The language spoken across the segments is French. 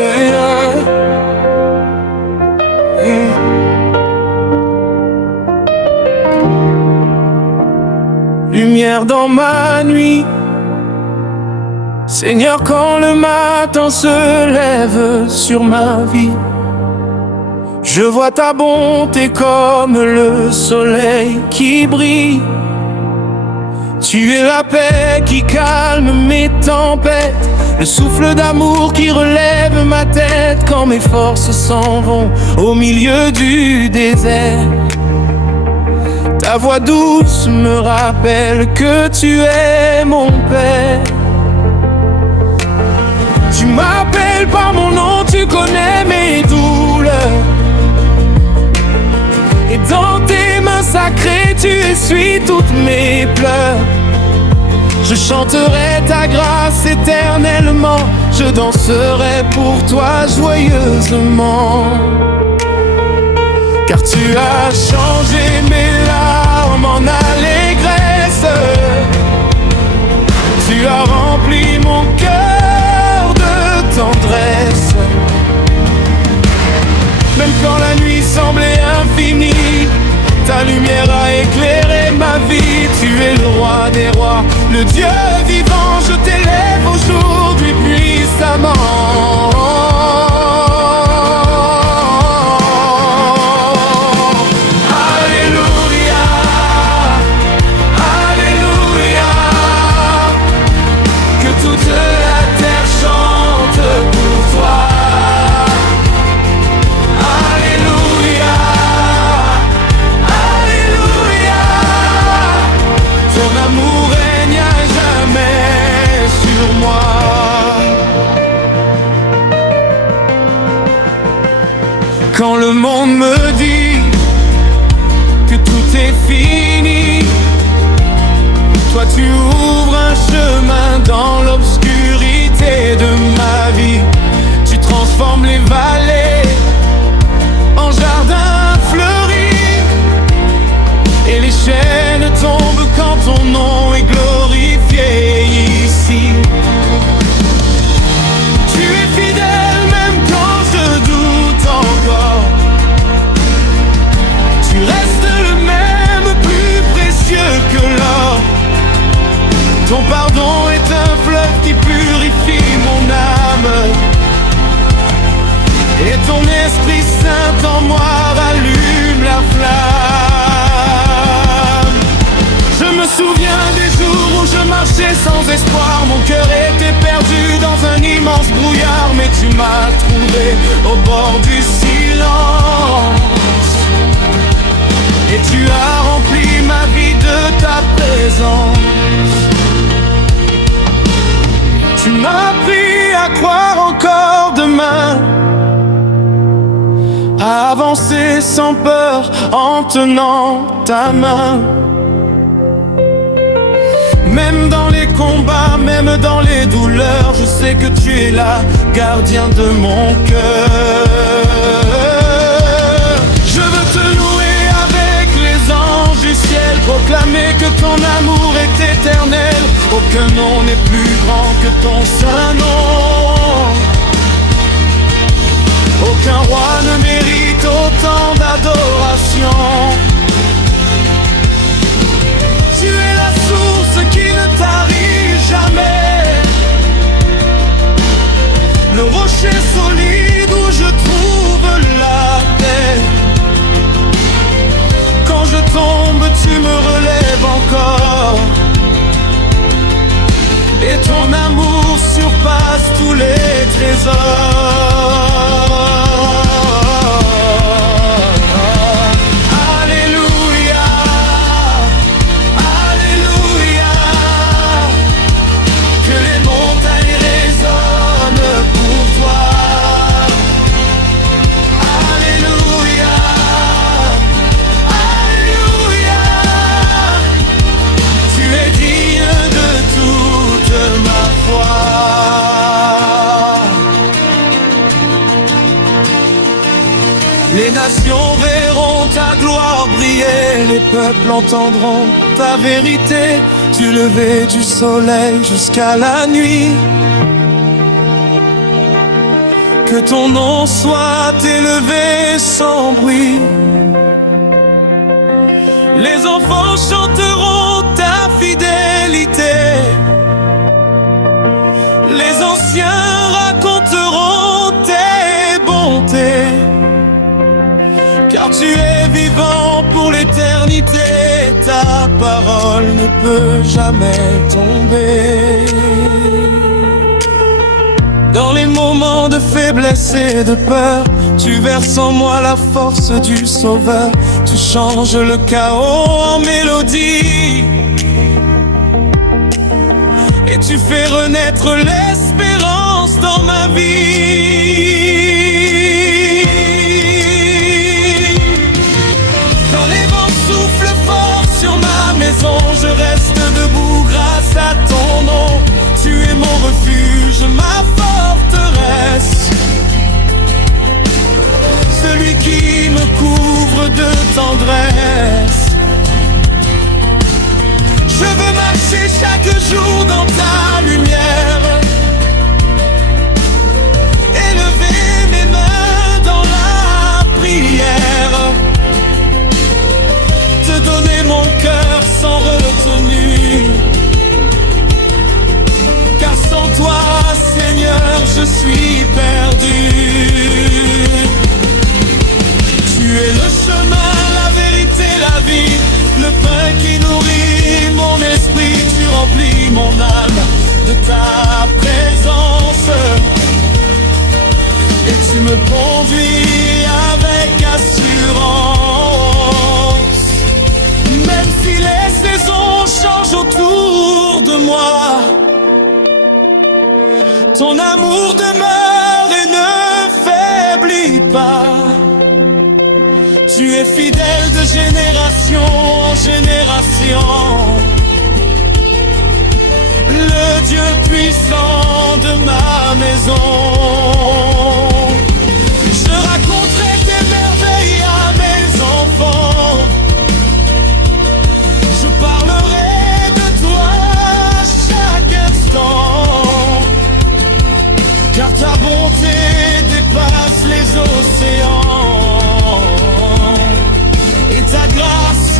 yeah, yeah. Lumière dans ma nuit, Seigneur, quand le matin se lève sur ma vie, je vois ta bonté comme le soleil qui brille. Tu es la paix qui calme mes tempêtes, le souffle d'amour qui relève ma tête quand mes forces s'en vont au milieu du désert. Ta voix douce me rappelle que tu es mon Père. Tu m'appelles par mon nom, tu connais mes douleurs. Et dans tes mains sacrées, tu essuies toutes mes pleurs. Je chanterai ta grâce éternellement, je danserai pour toi joyeusement. Car tu as changé mes larmes en allégresse. Tu as rempli mon cœur de tendresse. Même quand la nuit semblait infinie, ta lumière a éclairé ma vie. Tu es le roi des rois, le Dieu vivant. Je t'élève aujourd'hui puissamment. Alléluia, Alléluia. Que toute la terre chante pour toi. Quand le monde me dit que tout est fini, toi tu ouvres un chemin dans l'obscurité de ma vie. Tu transformes les vallées en jardins fleuris, et les chaînes tombent quand ton nom est glorifié ici. Tu es fidèle même quand je doute encore. Tu restes le même, plus précieux que l'or. Ton pardon est un fleuve qui purifie mon âme, et ton Esprit Saint en moi rallume la flamme. Je me souviens des jours où je marchais sans espoir. Mon cœur était perdu dans un immense brouillard, mais tu m'as trouvé au bord du silence. Et tu as rempli ma vie de ta présence. Tu m'as appris à croire encore demain, à avancer sans peur en tenant ta main. Même dans les combats, même dans les douleurs, je sais que tu es là, gardien de mon cœur. Je veux te louer avec les anges du ciel, proclamer que ton amour est éternel. Aucun nom n'est plus grand que ton saint nom. Aucun roi ne mérite autant d'adoration. Tu es la source qui ne tarit jamais, le rocher solide où je trouve la paix. Quand je tombe, tu me relèves encore, et ton amour surpasse tous les trésors. Les nations verront ta gloire briller, les peuples entendront ta vérité, du lever du soleil jusqu'à la nuit. Que ton nom soit élevé sans bruit. Les enfants chanteront ta fidélité. Les anciens raconteront tes bontés. Car tu es vivant pour l'éternité. Ta parole ne peut jamais tomber. Dans les moments de faiblesse et de peur, tu verses en moi la force du Sauveur. Tu changes le chaos en mélodie. Et tu fais renaître l'espérance dans ma vie. Quand les vents soufflent fort sur ma maison, je reste debout grâce à ton nom. Tu es mon refuge, ma forteresse, celui qui me couvre de tendresse. Je veux marcher chaque jour dans ta lumière, élever mes mains dans la prière, te donner mon cœur sans retenue. Car sans toi, Seigneur, je suis perdu. Tu es le chemin, la vérité, la vie, le pain qui nourrit mon esprit. Tu remplis mon âme de ta présence et tu me conduis avec assurance. Même si les saisons changent autour de moi, ton amour demeure et ne faiblit pas. Tu es fidèle de génération en génération, le Dieu puissant de ma maison. Je raconterai tes merveilles à mes enfants. Je parlerai de toi chaque instant. Car ta bonté dépasse les océans et ta grâce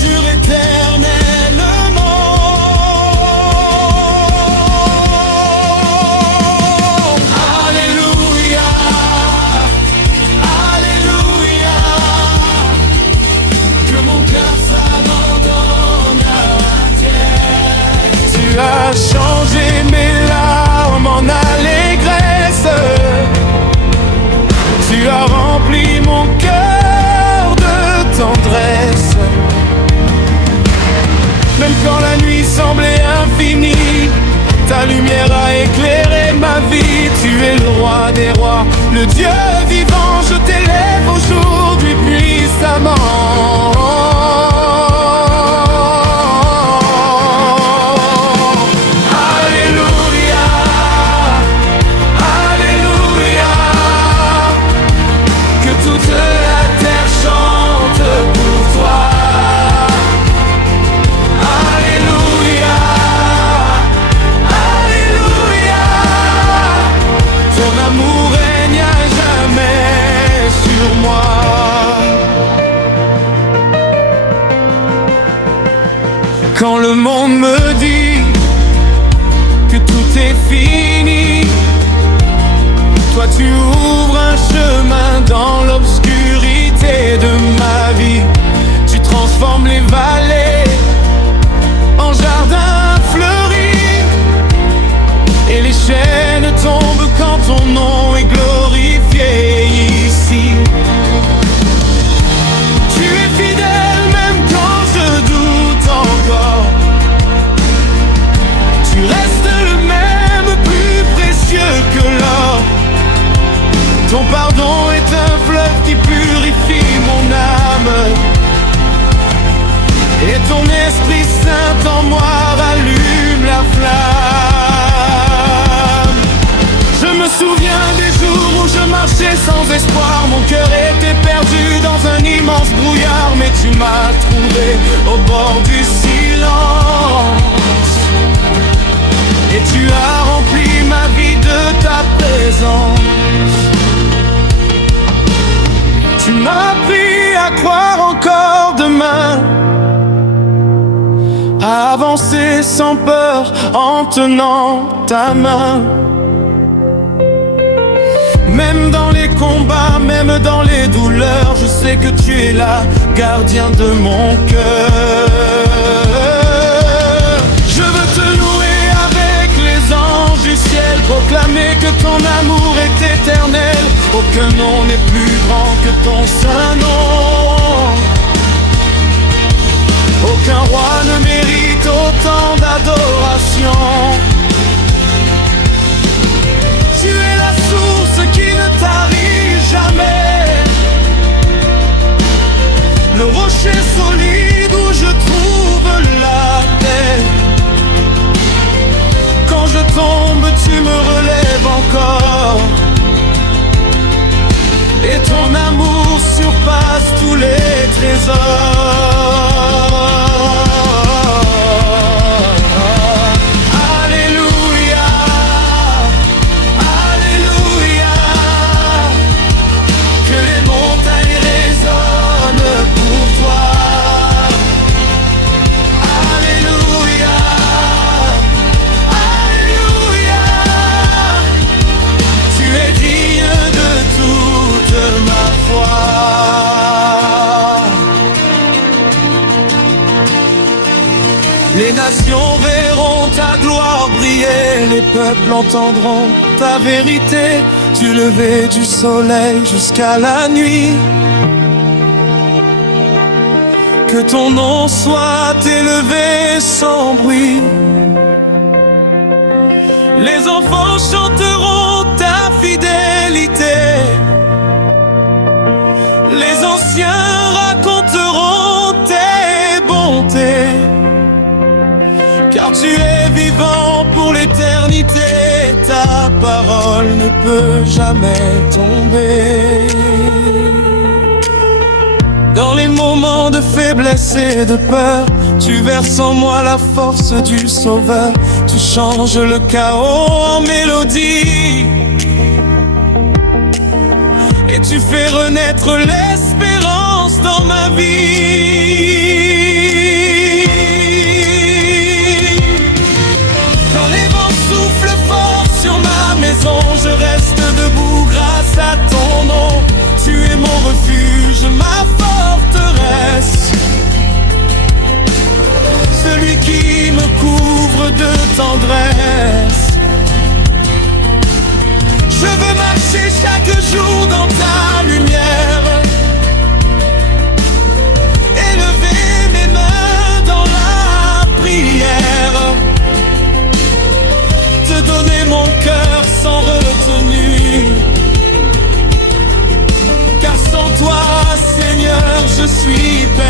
dure éternellement. Alléluia, Alléluia, que mon cœur s'abandonne à terre. Tu as changé mes larmes en allégresse. Tu as rempli mon cœur de tendresse. Même quand la nuit semblait infinie, ta lumière a éclairé ma vie. Tu es le roi des rois, le Dieu vivant. Je t'élève aujourd'hui puissamment. Quand le monde me dit que tout est fini, toi tu ouvres un chemin dans l'obscurité de ma vie. Tu transformes les vallées en jardins fleuris, et les chaînes tombent quand ton nom est glorifié ici. Tu es fidèle même quand je doute encore. Tu restes le même, plus précieux que l'or. Ton pardon est un fleuve qui purifie mon âme, et ton Esprit Saint en moi rallume la flamme. Je me souviens des jours où je marchais sans espoir. Mon cœur était perdu dans un immense brouillard, mais tu m'as trouvé au bord du silence. Et tu as rempli ma vie de ta présence. appris à croire encore demain, à avancer sans peur en tenant ta main. Même dans les combats, même dans les douleurs, je sais que tu es là, gardien de mon cœur. Je veux te louer avec les anges du ciel, proclamer que ton amour est éternel. Aucun nom n'est plus grand que ton saint nom. Aucun roi ne mérite autant d'adoration. Tu es la source qui ne tarit jamais, le rocher solide où je trouve la paix. Quand je tombe, tu me relèves encore, et ton amour surpasse tous les trésors. Les nations verront ta gloire briller, les peuples entendront ta vérité, du lever du soleil jusqu'à la nuit. Que ton nom soit élevé sans bruit. Les enfants chanteront ta fidélité, les anciens raconteront tes bontés. Car tu es vivant pour l'éternité, ta parole ne peut jamais tomber. Dans les moments de faiblesse et de peur, tu verses en moi la force du Sauveur. Tu changes le chaos en mélodie, et tu fais renaître l'espérance dans ma vie. Je reste debout grâce à ton nom. Tu es mon refuge, ma forteresse, celui qui me couvre de tendresse. Je veux marcher chaque jour dans ta lumière, élever mes mains dans la prière, te donner mon cœur sans retenue, car sans toi, Seigneur, je suis perdu.